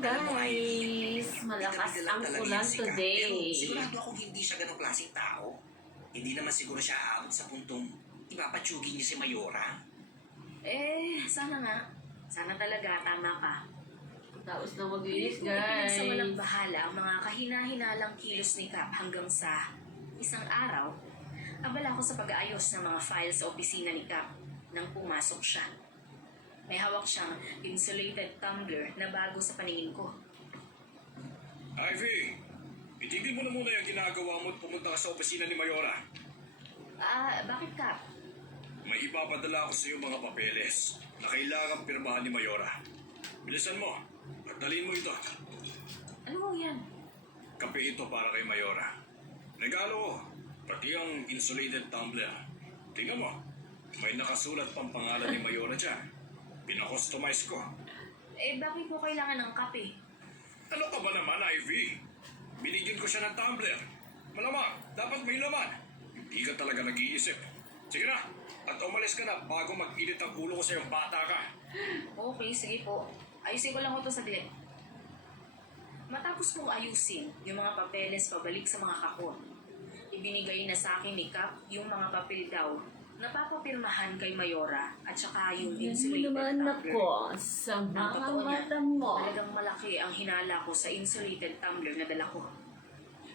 Guys, malakas ang ulan today. Pero sigurado akong hindi siya ganong klaseng tao. Hindi naman siguro siya aabot sa puntong ipapatsugin niya si Mayora. Sana nga. Sana talaga, tama ka. Taos na maglinis, Guys. Sa walang guys. bahala ang mga kahina-hinalang kilos ni Cap hanggang sa isang araw, abala ko sa pag-aayos ng mga files sa opisina ni Cap nang pumasok siya. May hawak siyang insulated tumbler na bago sa paningin ko. Ivy, itigil mo na muna yung ginagawa mo at pumunta ka sa opisina ni Mayora. Bakit Cap? May ipapadala ako sa iyo mga papeles na kailangang pirmahan ni Mayora. Bilisan mo at dalhin mo ito. Ano mo yan? Kape ito para kay Mayora. Regalo ko, pati ang insulated tumbler. Tingnan mo, may nakasulat pang pangalan ni Mayora dyan. Pinakustomize ko. Bakit mo kailangan ng kape? Ano ka ba naman, Ivy? Binigyan ko siya ng tumbler. Malamang, dapat may laman. Hindi ka talaga nag-iisip. Sige na, at umalis ka na bago mag-init ang ulo ko sa iyong bata ka. Okay, sige po. Ayusin ko lang ito saglit. Matapos kong ayusin yung mga papeles pabalik sa mga kahon, ibinigay na sa akin ni Cap yung mga papel daw na papapirmahan kay Mayora at saka yung Yan mo insulated naman tumbler. ako sa Ang mga totoo niya, mata mo. talagang malaki ang hinala ko sa insulated tumbler na dala ko.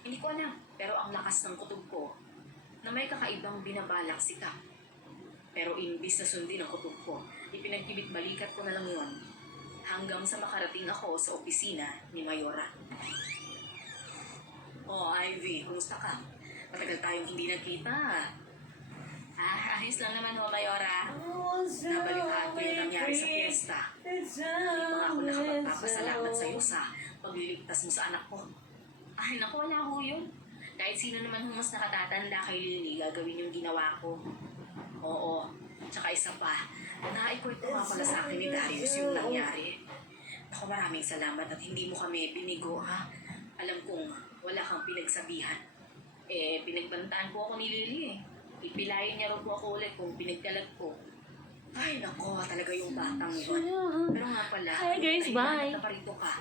Hindi ko alam, pero ang lakas ng kutob ko na may kakaibang binabalak si Cap. Pero imbis na sundin ang kutob ko, ipinagkibit balikat ko na lang yun hanggang sa makarating ako sa opisina ni Mayora. Oh, Ivy, kumusta ka? Matagal tayong hindi nagkita. Ayos lang naman ho, Mayora. Nabalitaan ko yung nangyari sa fiesta. Hindi pa nga ako nakapagpapasalamat sa iyo sa pagliligtas mo sa anak ko. Naku, wala ho yun. Kahit sino naman mas nakatatanda kay Lily, gagawin yung ginawa ko. Oo. Tsaka isa pa, naikwento nga pala sa akin ni Darius yung nangyari. Naku, maraming salamat at hindi mo kami binigo, ha? Alam kong wala kang pinagsabihan. Pinagbantaan ko ako ni Lily eh. Ipilayin niya rin po ako ulit kung pinagkalat ko. Ay, nako, talaga yung batang yun. Pero nga pala, Hi, guys, bye. Naparito ka.